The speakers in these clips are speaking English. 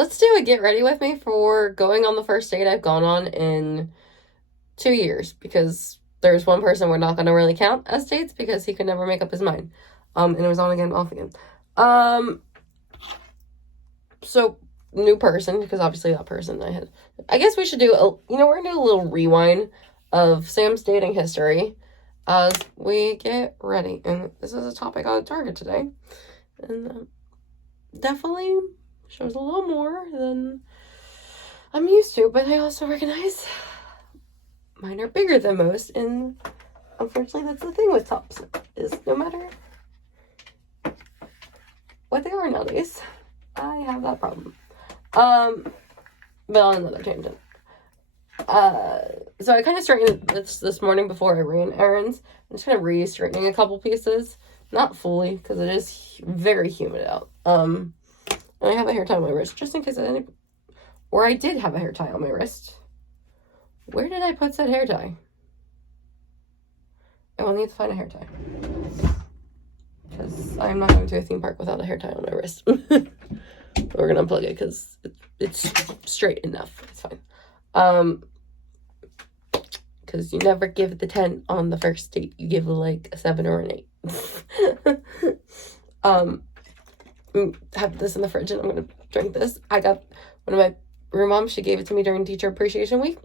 let's do a get ready with me for going on the first date I've gone on in 2 years, because there's one person we're not going to really count as dates because he could never make up his mind. And it was on again, off again. So new person, because obviously that person I guess we should do we're gonna do a little rewind of Sam's dating history as we get ready. And this is a topic on Target today, and definitely shows a little more than I'm used to, but I also recognize mine are bigger than most, and unfortunately that's the thing with tops, is no matter what they are nowadays, I have that problem. But on another tangent. So I kind of straightened this morning before I ran errands. I'm just kind of re-straightening a couple pieces. Not fully, because it is very humid out. And I have a hair tie on my wrist, just in case I did have a hair tie on my wrist. Where did I put said hair tie? I will need to find a hair tie. Because I'm not going to a theme park without a hair tie on my wrist. We're going to unplug it because it's straight enough. It's fine. Because you never give the 10 on the first date. You give like a 7 or an 8. Have this in the fridge and I'm going to drink this. I got one of my room moms. She gave it to me during Teacher Appreciation Week.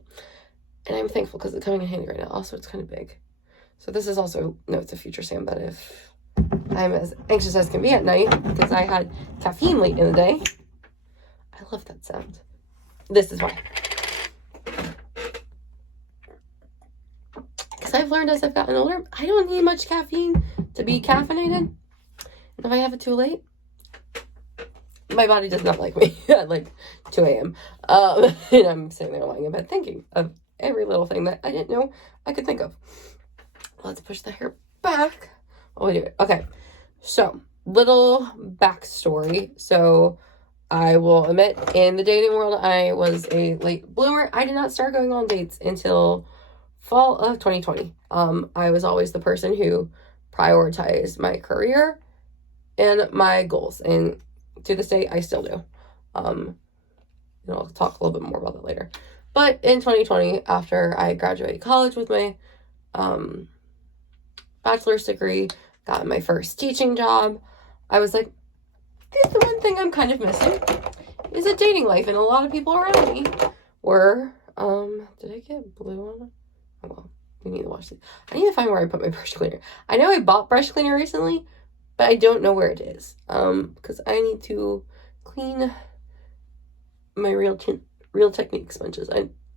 And I'm thankful because it's coming in handy right now. Also, it's kind of big. So this is also notes of future Sam, that if I'm as anxious as can be at night because I had caffeine late in the day. I love that sound. This is why. Because I've learned as I've gotten older, I don't need much caffeine to be caffeinated. And if I have it too late, my body does not like me at like 2 a.m. And I'm sitting there lying in bed thinking of every little thing that I didn't know I could think of. Let's push the hair back while we do it. Okay, so little backstory. So I will admit, in the dating world, I was a late bloomer. I did not start going on dates until fall of 2020. I was always the person who prioritized my career and my goals, and to this day, I still do. I'll talk a little bit more about that later. But in 2020, after I graduated college with my bachelor's degree, got my first teaching job, I was like, the one thing I'm kind of missing is a dating life, and a lot of people around me were, did I get blue on it? Oh, well, we need to wash it. I need to find where I put my brush cleaner. I know I bought brush cleaner recently, but I don't know where it is, because I need to clean my Real Technique sponges.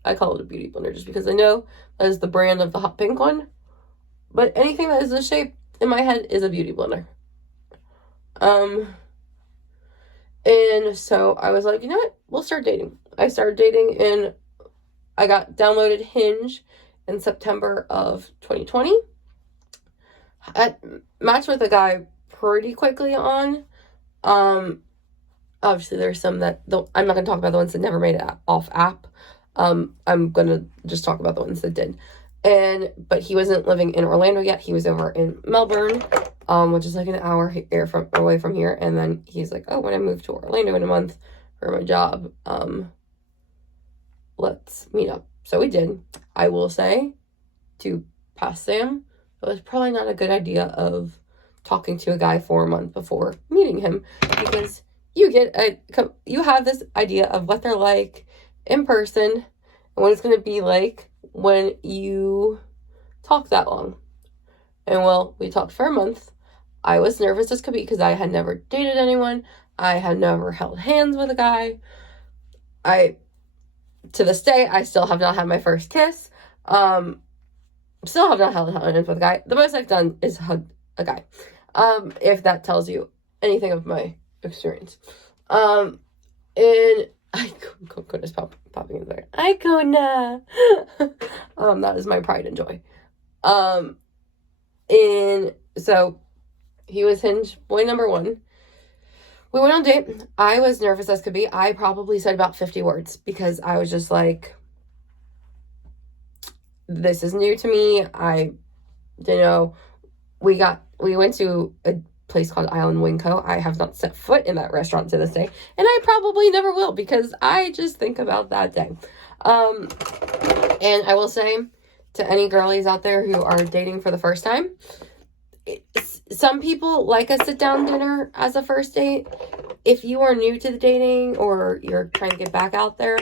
I call it a beauty blender just because I know that is the brand of the hot pink one, but anything that is the shape in my head is a beauty blender. And so I was like, you know what? We'll start dating. I started dating and I got downloaded Hinge in September of 2020. I matched with a guy pretty quickly on. Obviously there's some that I'm not going to talk about the ones that never made it off app. I'm going to just talk about the ones that did. But he wasn't living in Orlando yet. He was over in Melbourne, which is like an hour away from here. And then he's like, oh, when I move to Orlando in a month for my job, let's meet up. So we did. I will say, to pass Sam, it was probably not a good idea of talking to a guy for a month before meeting him, because you have this idea of what they're like in person and what it's going to be like when you talk that long. And well, we talked for a month. I was nervous as could be because I had never dated anyone. I had never held hands with a guy. To this day, I still have not had my first kiss. Still have not held hands with a guy. The most I've done is hug a guy. If that tells you anything of my experience. And Kona's popping in there. Hi, Kona. That is my pride and joy. And so he was Hinge boy number one. We went on a date. I was nervous as could be. I probably said about 50 words because I was just like, this is new to me. I didn't know. We went to place called Island Wing Co. I have not set foot in that restaurant to this day, and I probably never will because I just think about that day. And I will say to any girlies out there who are dating for the first time, some people like a sit-down dinner as a first date. If you are new to the dating or you're trying to get back out there,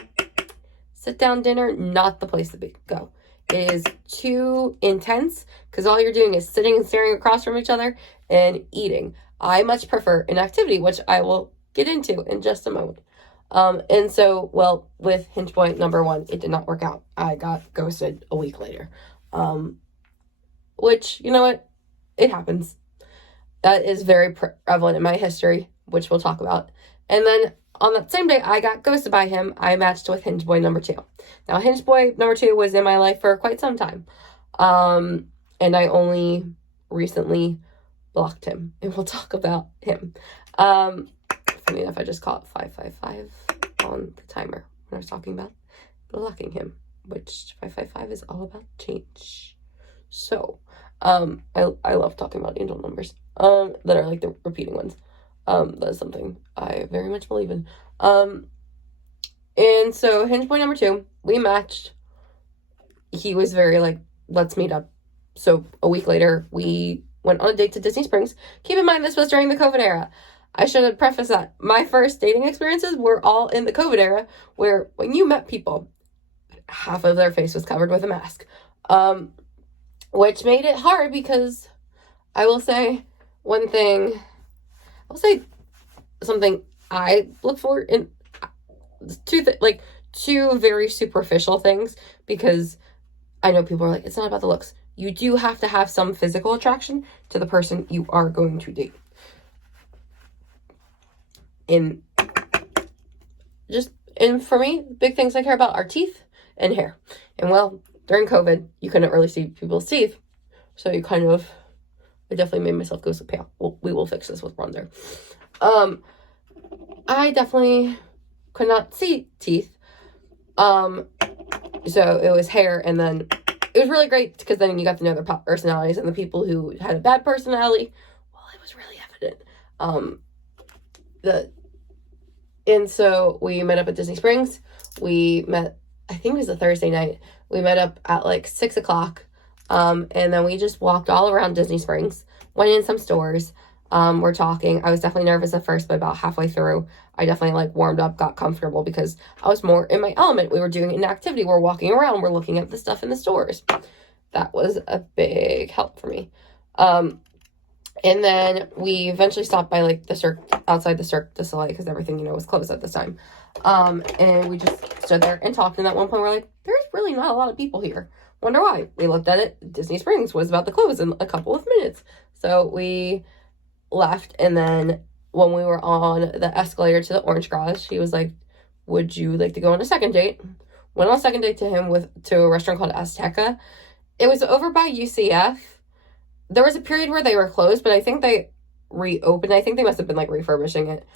sit-down dinner, not the place to go. It is too intense because all you're doing is sitting and staring across from each other and eating. I much prefer an activity, which I will get into in just a moment. And so, well, with Hinge Boy number 1, it did not work out. I got ghosted a week later. Which, you know what? It happens. That is very prevalent in my history, which we'll talk about. And then on that same day I got ghosted by him, I matched with Hinge Boy number 2. Now, Hinge Boy number 2 was in my life for quite some time. And I only recently blocked him. And we'll talk about him. Funny enough, I just caught 555 on the timer when I was talking about blocking him, which 555 is all about change. So, I love talking about angel numbers, that are like the repeating ones. That is something I very much believe in. And so Hinge Boy number 2, we matched. He was very like, let's meet up. So a week later, we went on a date to Disney Springs. Keep in mind, this was during the COVID era. I should have prefaced that. My first dating experiences were all in the COVID era, where when you met people, half of their face was covered with a mask. Which made it hard because I will say one thing, I'll say something I look for in two very superficial things, because I know people are like, it's not about the looks. You do have to have some physical attraction to the person you are going to date. And for me, big things I care about are teeth and hair. And well, during COVID, you couldn't really see people's teeth. So I definitely made myself go so pale. Well, we will fix this with bronzer. I definitely could not see teeth. So it was hair, and then it was really great because then you got to know their personalities, and the people who had a bad personality, well, it was really evident. And so we met up at Disney Springs. We met, I think it was a Thursday night. We met up at like 6 o'clock. And then we just walked all around Disney Springs, went in some stores. We're talking. I was definitely nervous at first, but about halfway through, I definitely warmed up, got comfortable because I was more in my element. We were doing an activity. We're walking around. We're looking at the stuff in the stores. That was a big help for me. And then we eventually stopped by outside the Cirque du Soleil because everything, was closed at this time. And we just stood there and talked. And at one point we're like, there's really not a lot of people here. Wonder why. We looked at it. Disney Springs was about to close in a couple of minutes. So we left. And then when we were on the escalator to the Orange Garage, he was like, would you like to go on a second date? Went on a second date to him to a restaurant called Azteca. It was over by UCF. There was a period where they were closed, but I think they reopened. I think they must have been refurbishing it.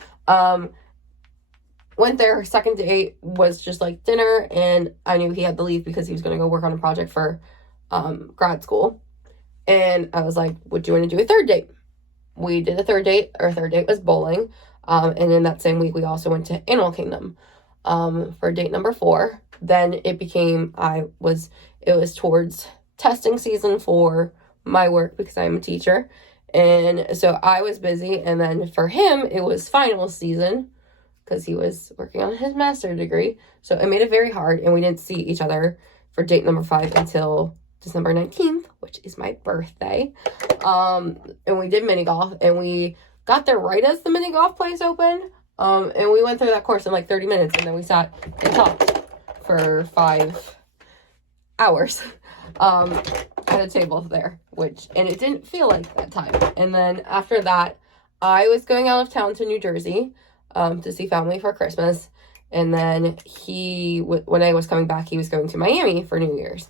Went there. Second date was just dinner, and I knew he had to leave because he was going to go work on a project for grad school. And I was like, would you want to do a third date? We did a third date. Our third date was bowling. And in that same week, we also went to Animal Kingdom for date number 4. Then it was towards testing season for my work because I'm a teacher. And so I was busy. And then for him, it was final season because he was working on his master's degree. So it made it very hard. And we didn't see each other for date number 5 until December 19th, which is my birthday. And we did mini golf, and we got there right as the mini golf place opened. And we went through that course in 30 minutes, and then we sat and talked for 5 hours at a table there, and it didn't feel like that time. And then after that, I was going out of town to New Jersey to see family for Christmas. And then when I was coming back, he was going to Miami for New Year's.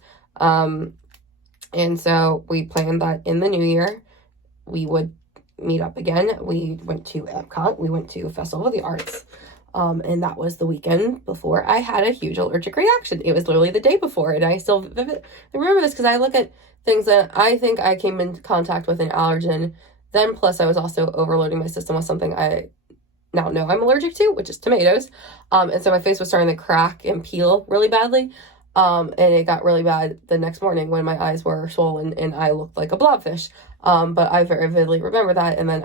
And so we planned that in the new year we would meet up again. We went to Epcot. We went to Festival of the Arts. And that was the weekend before I had a huge allergic reaction. It was literally the day before, and I still remember this because I look at things that I think I came into contact with an allergen Then plus I was also overloading my system with something I now know I'm allergic to, which is tomatoes. And so my face was starting to crack and peel really badly. And it got really bad the next morning when my eyes were swollen and I looked like a blobfish. But I very vividly remember that. And then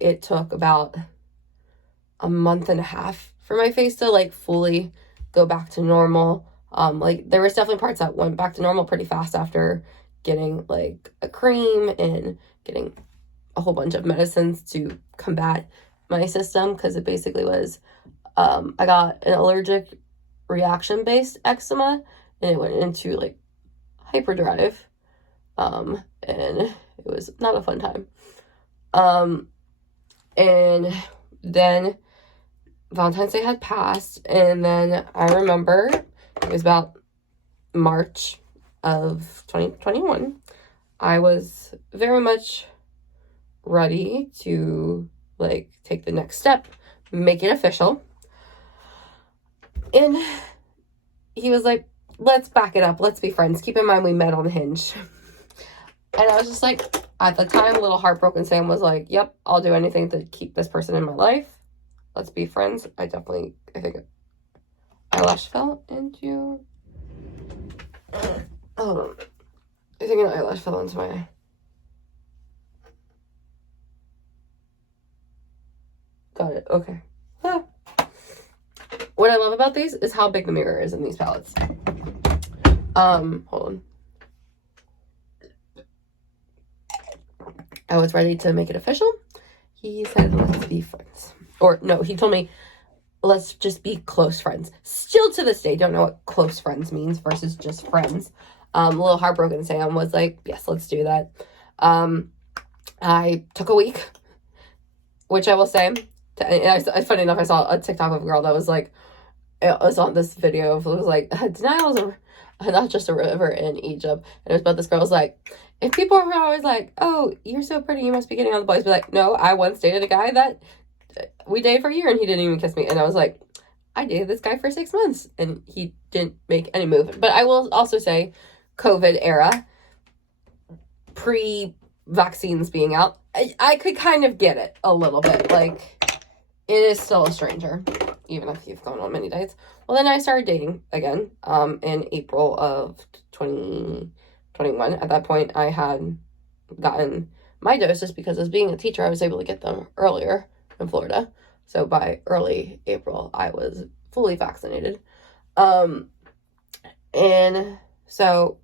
it took about a month and a half for my face to like fully go back to normal. Like there was definitely parts that went back to normal pretty fast after getting like a cream and getting a whole bunch of medicines to combat my system, because it basically was I got an allergic reaction based eczema and it went into like hyperdrive, and it was not a fun time. And then Valentine's Day had passed, and then I remember it was about March of 2021. I was very much ready to like take the next step, make it official. And he was like, let's back it up. Let's be friends. Keep in mind we met on Hinge. And I was just like, at the time, a little heartbroken. Sam was like, yep, I'll do anything to keep this person in my life. Let's be friends. I think eyelash fell into, oh, I think an eyelash fell into my eye. Got it. Okay. Ah. What I love about these is how big the mirror is in these palettes. Hold on. I was ready to make it official. He said, let's be friends. Or no, he told me, let's just be close friends. Still to this day, don't know what close friends means versus just friends. A little heartbroken. Sam was like, yes, let's do that. I took a week, which I will say, funny enough, I saw a TikTok of a girl that was like, it was on this video, it was like, denial is not just a river in Egypt. And it was about this girl was like, if people are always like, oh, you're so pretty, you must be getting all the boys, be like, no, I once dated a guy that we dated for a year and he didn't even kiss me. And I was like, I dated this guy for 6 months and he didn't make any move. But I will also say, COVID era, pre-vaccines being out, I could kind of get it a little bit. Like, it is still a stranger, even if you've gone on many dates. Well, then I started dating again in April of 2021. At that point, I had gotten my doses because as being a teacher, I was able to get them earlier in Florida. So by early April, I was fully vaccinated. And so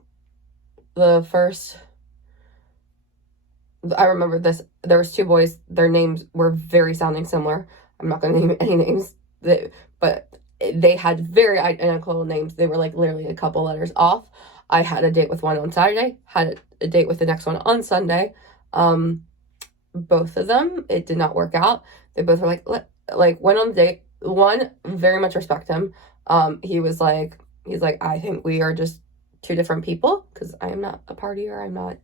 the first, I remember this, there was 2 boys, their names were very sounding similar. I'm not going to name any names, but they had very identical names. They were like literally a couple letters off. I had a date with one on Saturday, had a date with the next one on Sunday. Both of them, it did not work out. They both were like went on a date. One, very much respect him. He's like, I think we are just 2 different people because I am not a partier. I'm not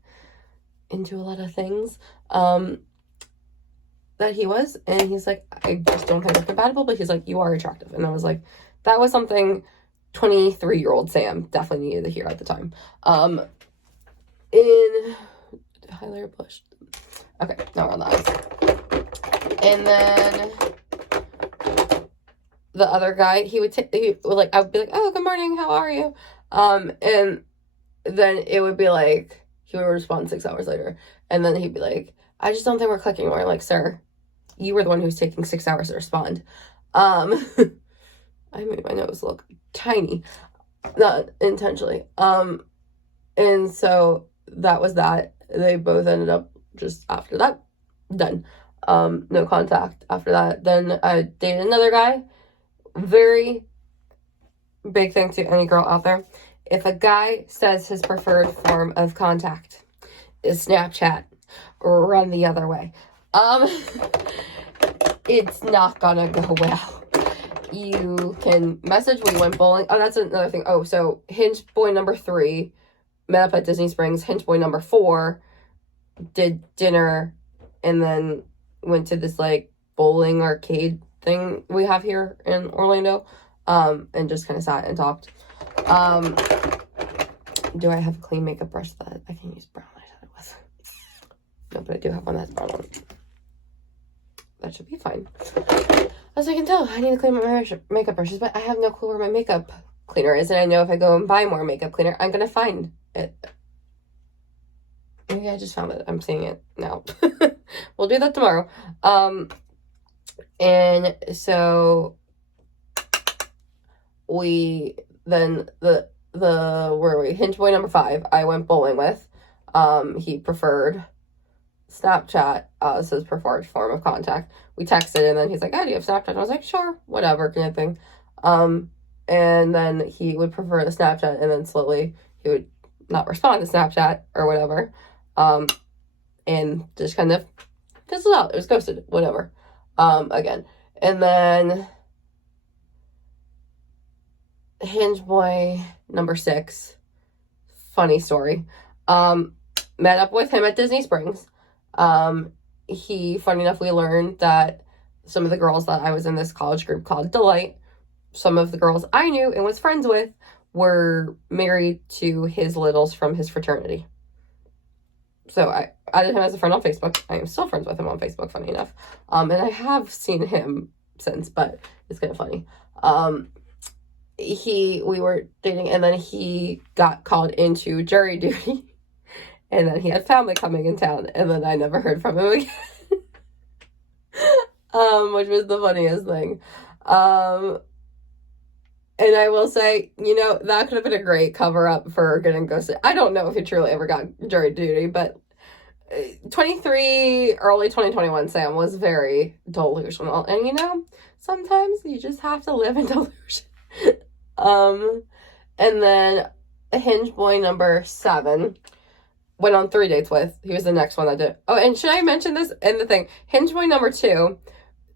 into a lot of things that he was. And he's like, I just don't think we're compatible, but he's like, you are attractive. And I was like, that was something 23-year-old Sam definitely needed to hear at the time. In highlighter blush. Okay, now we're on the eyes. And then the other guy, I would be like, oh, good morning, how are you? And then it would be like, he would respond 6 hours later. And then he'd be like, I just don't think we're clicking anymore. Like, sir, you were the one who's taking 6 hours to respond. I made my nose look tiny, not intentionally. And so that was that. They both ended up just after that, done. No contact after that. Then I dated another guy. Very big thing to any girl out there. If a guy says his preferred form of contact is Snapchat, run the other way. It's not gonna go well. You can message we went bowling. Oh, that's another thing. Oh, so Hinge boy number 3 met up at Disney Springs. Hinge boy number 4 did dinner and then went to this like bowling arcade thing we have here in Orlando, and just kind of sat and talked. Do I have a clean makeup brush that I can use brown eyeshadow with? No, but I do have one that's brown on. That should be fine. As I can tell, I need to clean my makeup brushes, but I have no clue where my makeup cleaner is, and I know if I go and buy more makeup cleaner, I'm gonna find it. Maybe I just found it. I'm seeing it now. We'll do that tomorrow. And so we then where are we? Hinge boy number 5, I went bowling with. He preferred Snapchat as his preferred form of contact. We texted, and then he's like, "Oh, do you have Snapchat?" And I was like, "Sure, whatever," kind of thing. And then he would prefer the Snapchat, and then slowly he would not respond to Snapchat or whatever. And just kind of fizzled out. It was ghosted, whatever. Again. And then Hinge boy number 6, funny story. Met up with him at Disney Springs. Funny enough, we learned that some of the girls that I was in this college group called Delight, some of the girls I knew and was friends with were married to his littles from his fraternity. So I added him as a friend on Facebook. I am still friends with him on Facebook, funny enough. And I have seen him since, but it's kind of funny. We were dating, and then he got called into jury duty. And then he had family coming in town, and then I never heard from him again. Which was the funniest thing. And I will say, that could have been a great cover-up for getting ghosted. I don't know if he truly ever got jury duty, but early 2021 Sam was very delusional. And, sometimes you just have to live in delusion. And then Hinge boy number 7... went on 3 dates with. He was the next one that did. Oh, and should I mention this in the thing? Hinge boy number 2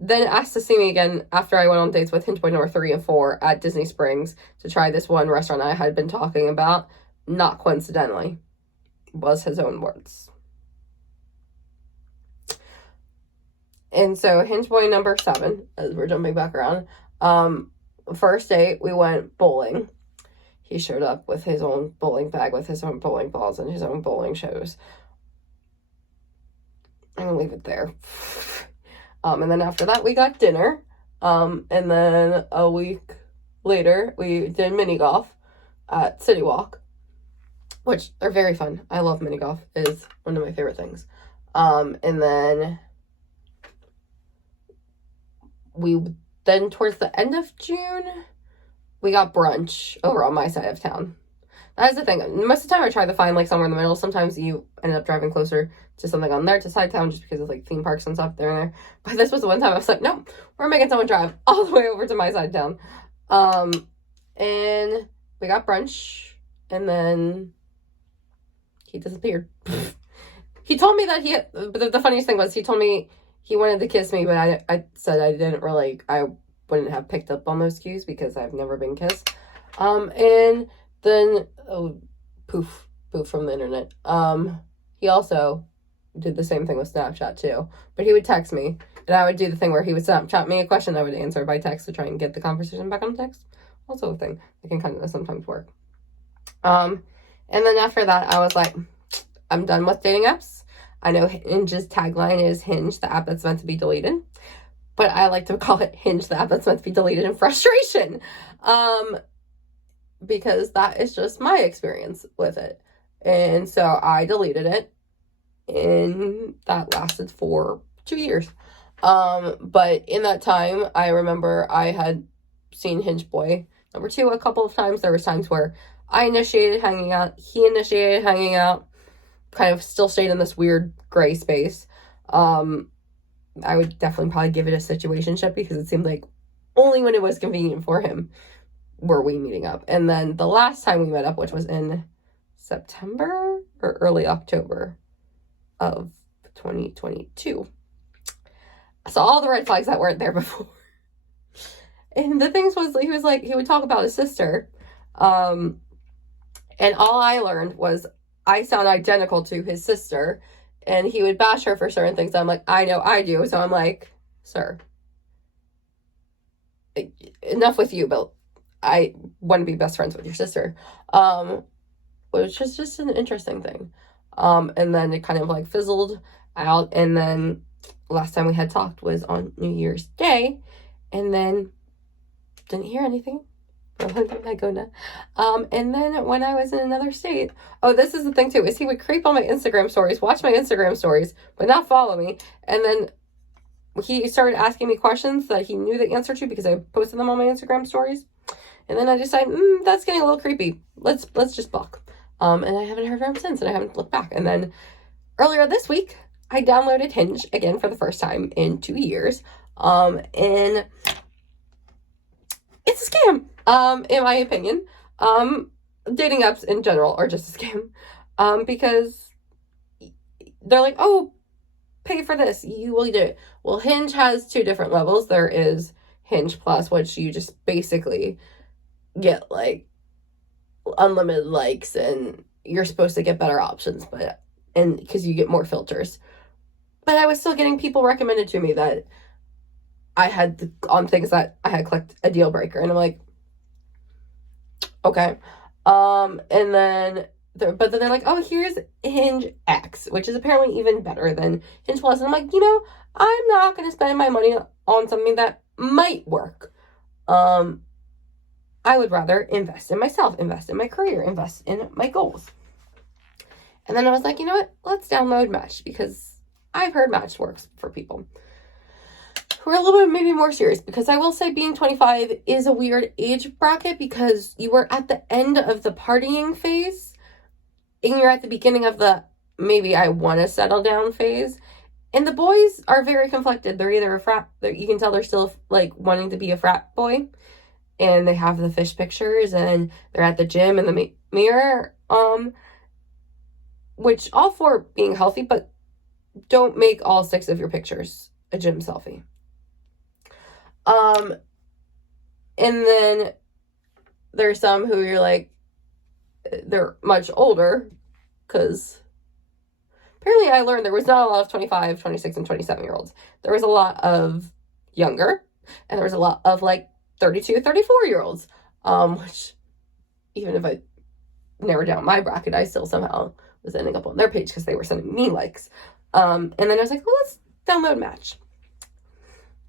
then asked to see me again after I went on dates with Hinge boy number 3 and 4 at Disney Springs to try this one restaurant I had been talking about. Not coincidentally, was his own words. And so Hinge boy number 7, as we're jumping back around, first date we went bowling. He showed up with his own bowling bag, with his own bowling balls, and his own bowling shoes. I'm going to leave it there. And then after that, we got dinner. And then a week later, we did mini golf at City Walk, which are very fun. I love mini golf. It is one of my favorite things. And then towards the end of June, we got brunch over on my side of town. That's the thing. Most of the time I try to find somewhere in the middle. Sometimes you end up driving closer to something on there to side town just because of theme parks and stuff there and there. But this was the one time I was like, nope, we're making someone drive all the way over to my side of town. And we got brunch, and then he disappeared. He told me that but the funniest thing was he told me he wanted to kiss me, but I said I wouldn't have picked up on those cues because I've never been kissed. And then, poof from the internet. He also did the same thing with Snapchat too. But he would text me, and I would do the thing where he would Snapchat me a question I would answer by text to try and get the conversation back on text. Also a thing that can kind of sometimes work. And then after that, I was like, I'm done with dating apps. I know Hinge's tagline is Hinge, the app that's meant to be deleted. But I like to call it Hinge, the app that's meant to be deleted in frustration. Because that is just my experience with it. And so I deleted it. And that lasted for 2 years. But in that time, I remember I had seen Hinge boy number 2 a couple of times. There was times where I initiated hanging out. He initiated hanging out. Kind of still stayed in this weird gray space. I would definitely probably give it a situationship because it seemed like only when it was convenient for him were we meeting up. And then the last time we met up, which was in September or early October of 2022. I saw all the red flags that weren't there before. And the things was, he would talk about his sister. And all I learned was I sound identical to his sister. And he would bash her for certain things. I'm like, I know I do. So I'm like, sir, enough with you, but I want to be best friends with your sister. Which is just an interesting thing. And then it kind of fizzled And then last time we had talked was on New Year's Day, and then didn't hear anything for a long time. I go now. And then when I was in another state, oh, this is the thing too, is he would creep on my Instagram stories, watch my Instagram stories, but not follow me. And then he started asking me questions that he knew the answer to because I posted them on my Instagram stories. And then I decided, that's getting a little creepy. Let's just block. And I haven't heard from him since, and I haven't looked back. And then earlier this week, I downloaded Hinge again for the first time in 2 years. And it's a scam, in my opinion. Dating apps in general are just a scam. Because they're like, oh, pay for this, you will do it. Well, Hinge has 2 different levels. There is Hinge Plus, which you just basically get like unlimited likes, and you're supposed to get better options, and because you get more filters. But I was still getting people recommended to me that I had on things that I had clicked a deal breaker, and I'm like, okay. And then they're like, oh, here's Hinge X, which is apparently even better than Hinge Plus. And I'm like, I'm not going to spend my money on something that might work. I would rather invest in myself, invest in my career, invest in my goals. And then I was like, you know what? Let's download Match, because I've heard Match works for people who are a little bit maybe more serious, because I will say being 25 is a weird age bracket, because you were at the end of the partying phase and you're at the beginning of the maybe I want to settle down phase. And the boys are very conflicted. They're either you can tell they're still like wanting to be a frat boy, and they have the fish pictures, and they're at the gym in the mirror, which all for being healthy, but don't make all 6 of your pictures a gym selfie. And then there's some who you're like, they're much older, because apparently I learned there was not a lot of 25, 26, and 27-year-olds. There was a lot of younger, and there was a lot of like 32, 34-year-olds, which even if I narrowed down my bracket, I still somehow was ending up on their page because they were sending me likes. And then I was like, well, let's download Match.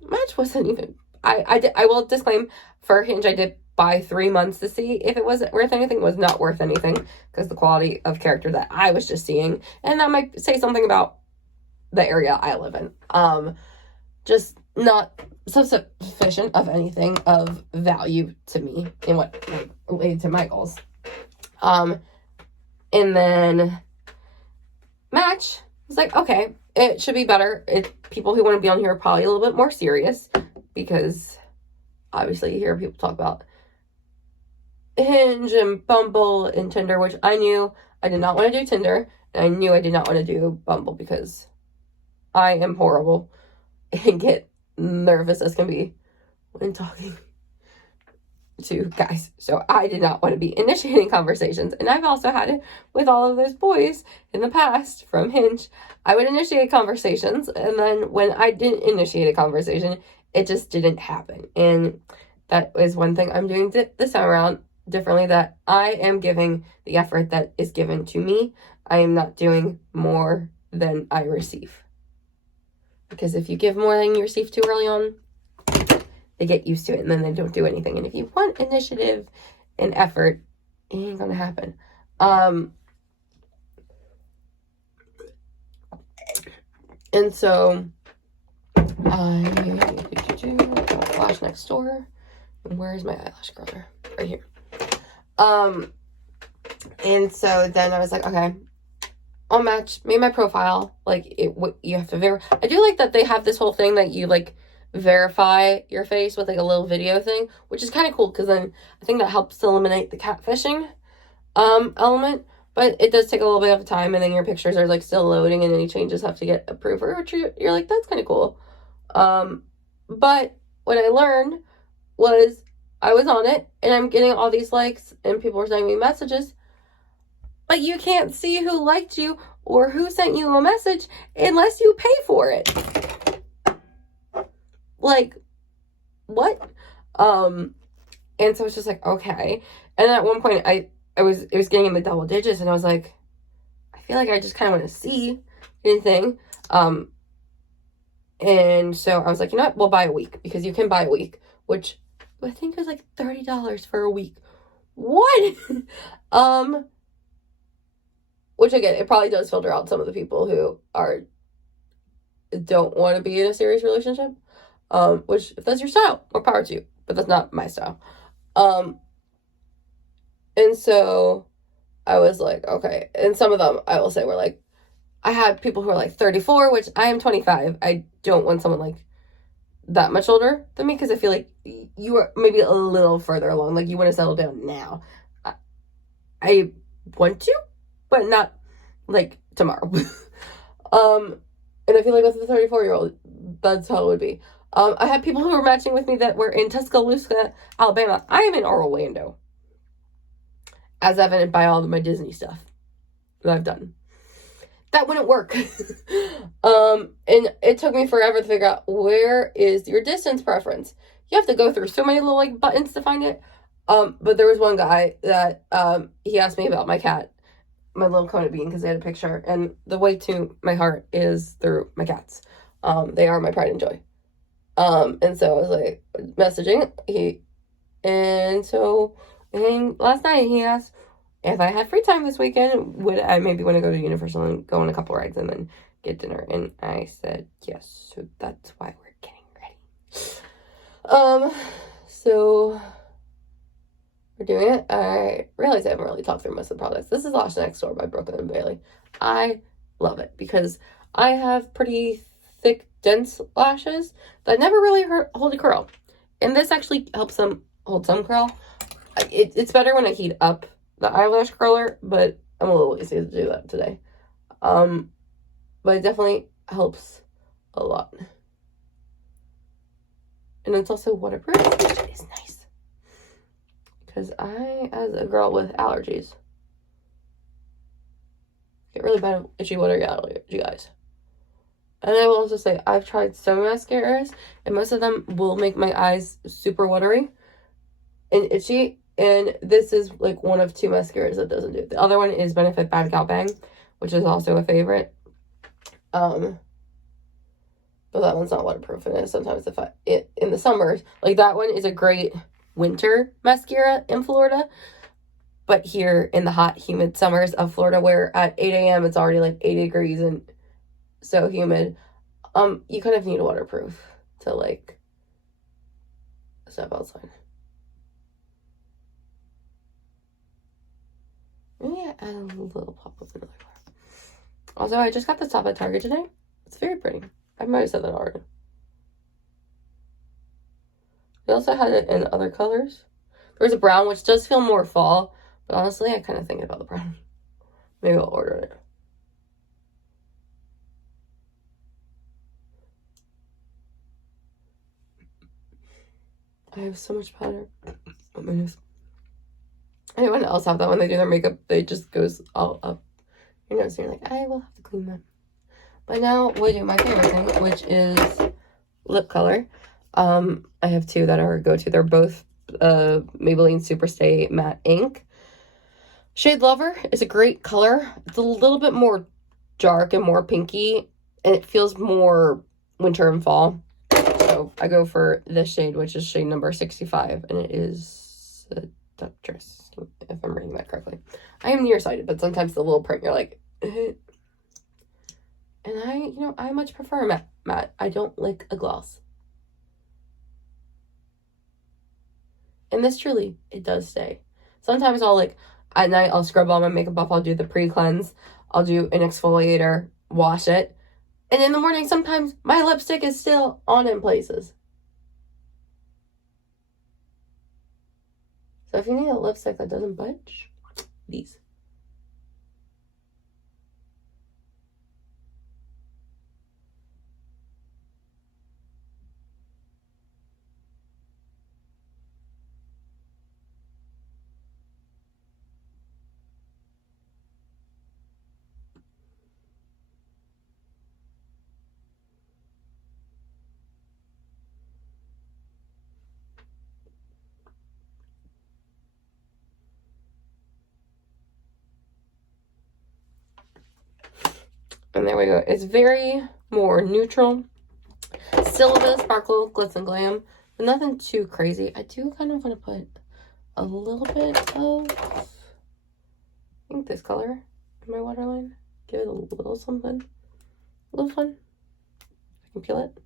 Match wasn't even, I will disclaim, for Hinge, I did buy 3 months to see if it was worth anything. It was not worth anything, because the quality of character that I was just seeing, and that might say something about the area I live in, just not sufficient of anything of value to me in what related to my goals. And then Match was like, okay, it should be better. People who want to be on here are probably a little bit more serious, because obviously you hear people talk about Hinge and Bumble and Tinder, which I knew I did not want to do Tinder, and I knew I did not want to do Bumble, because I am horrible and get nervous as can be when talking to guys. So I did not want to be initiating conversations. And I've also had it with all of those boys in the past from Hinge. I would initiate conversations, and then when I didn't initiate a conversation, it just didn't happen. And that is one thing I'm doing this time around differently, that I am giving the effort that is given to me. I am not doing more than I receive. Because if you give more than you receive too early on, they get used to it, and then they don't do anything. And if you want initiative and effort, it ain't gonna happen. And so I Flash next door. Where's my eyelash curler? Right here. And so then I was like, okay, I'll Match, made my profile. Like, you have to verify. I do like that they have this whole thing that you like verify your face with like a little video thing, which is kind of cool, because then I think that helps eliminate the catfishing element. But it does take a little bit of time, and then your pictures are like still loading, and any changes have to get approved, which you're like, that's kind of cool. But what I learned was I was on it, and I'm getting all these likes, and people were sending me messages, but you can't see who liked you or who sent you a message unless you pay for it. Like, what? And so it's just like, okay. And at one point, it was getting in the double digits, and I was like, I feel like I just kind of want to see anything. And so I was like, you know what, we'll buy a week, because you can buy a week, which I think was like $30 for a week. What? Which again, it probably does filter out some of the people who don't want to be in a serious relationship. Which, if that's your style, more power to you, but that's not my style. And so I was like, okay. And some of them, I will say, were like, I had people who are like 34, which I am 25. I don't want someone like that much older than me, because I feel like you are maybe a little further along. Like, you want to settle down now. I want to, but not like tomorrow. And I feel like with a 34-year-old, that's how it would be. I had people who were matching with me that were in Tuscaloosa, Alabama. I am in Orlando, as evident by all of my Disney stuff that I've done. That wouldn't work. And it took me forever to figure out, where is your distance preference? You have to go through so many little like buttons to find it. But there was one guy that he asked me about my cat, my little Kona bean, because they had a picture, and the way to my heart is through my cats. They are my pride and joy. And so I was like messaging and last night he asked if I had free time this weekend, would I maybe want to go to Universal and go on a couple rides and then get dinner? And I said yes, so that's why we're getting ready. So we're doing it. I realize I haven't really talked through most of the products. This is Lash Next Door by Brooklyn & Bailey. I love it because I have pretty thick, dense lashes that never really hold a curl. And this actually helps them hold some curl. It's better when I heat up the eyelash curler, but I'm a little lazy to do that today. But it definitely helps a lot. And it's also waterproof, which is nice. Because I, as a girl with allergies, get really bad itchy watery allergy, guys. And I will also say, I've tried some mascaras, and most of them will make my eyes super watery and itchy. And this is like one of two mascaras that doesn't do it. The other one is Benefit Bad Gal Bang, which is also a favorite. But that one's not waterproof. And sometimes in the summers, like that one is a great winter mascara in Florida. But here in the hot, humid summers of Florida, where at 8 a.m. it's already like 80 degrees and so humid, you kind of need a waterproof to like step outside. Maybe I add a little pop of another color. Also, I just got this top at Target today. It's very pretty. I might have said that already. They also had it in other colors. There's a brown, which does feel more fall, but honestly, I kind of think about the brown. Maybe I'll order it. I have so much powder on my nose. Anyone else have that when they do their makeup? They just goes all up your nose, and you're like, I will have to clean that. But now we do my favorite thing, which is lip color. I have two that are go-to. They're both Maybelline Superstay Matte Ink. Shade Lover is a great color. It's a little bit more dark and more pinky, and it feels more winter and fall. So I go for this shade, which is shade number 65, and it is Seductress, if I'm reading that correctly. I am nearsighted, but sometimes the little print, you're like, eh. And I much prefer matte. I don't like a gloss. And this truly, it does stay. Sometimes I'll like, at night, I'll scrub all my makeup off. I'll do the pre-cleanse. I'll do an exfoliator, wash it. And in the morning, sometimes my lipstick is still on in places. So if you need a lipstick that doesn't budge, these. And there we go. It's very more neutral. Still a bit of sparkle, glitz and glam, but nothing too crazy. I do kind of want to put a little bit of, I think this color in my waterline. Give it a little something. A little fun. I can peel it.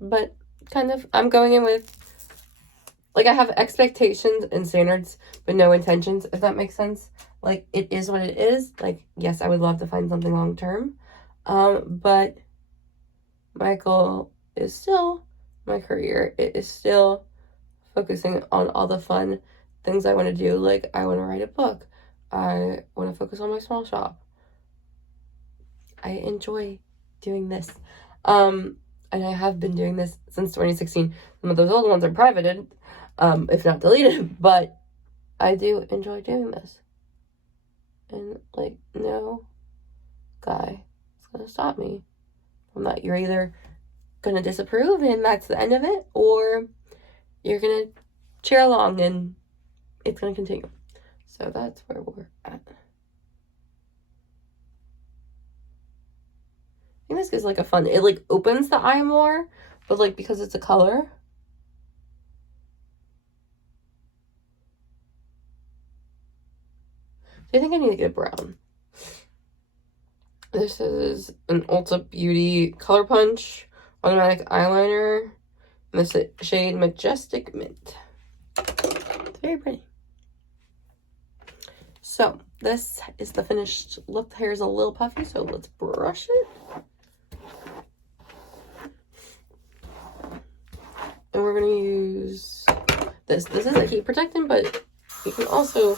But kind of, I'm going in with, like, I have expectations and standards, but no intentions, if that makes sense. Like, it is what it is. Like, yes, I would love to find something long term. But my goal is still my career. It is still focusing on all the fun things I want to do. Like, I want to write a book. I want to focus on my small shop. I enjoy doing this. And I have been doing this since 2016. Some of those old ones are privated, if not deleted, but I do enjoy doing this. And, like, no guy is going to stop me from that. You're either going to disapprove and that's the end of it, or you're going to cheer along and it's going to continue. So that's where we're at. I think this gives, like, a fun, it, like, opens the eye more, but, like, because it's a color. I think I need to get brown. This is an Ulta Beauty Color Punch Automatic Eyeliner. And this is shade Majestic Mint. It's very pretty. So, this is the finished look. The hair is a little puffy, so let's brush it. And we're going to use this. This is a heat protectant, but you can also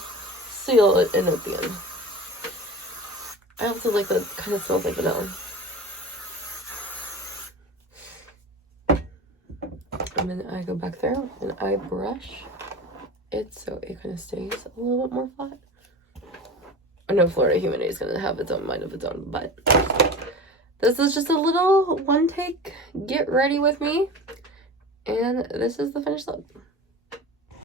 seal it in at the end. I also like that it kind of smells like vanilla. And then I go back there and I brush it so it kind of stays a little bit more flat. I know Florida Humidity is going to have its own mind of its own, but this is just a little one take get ready with me. And this is the finished look.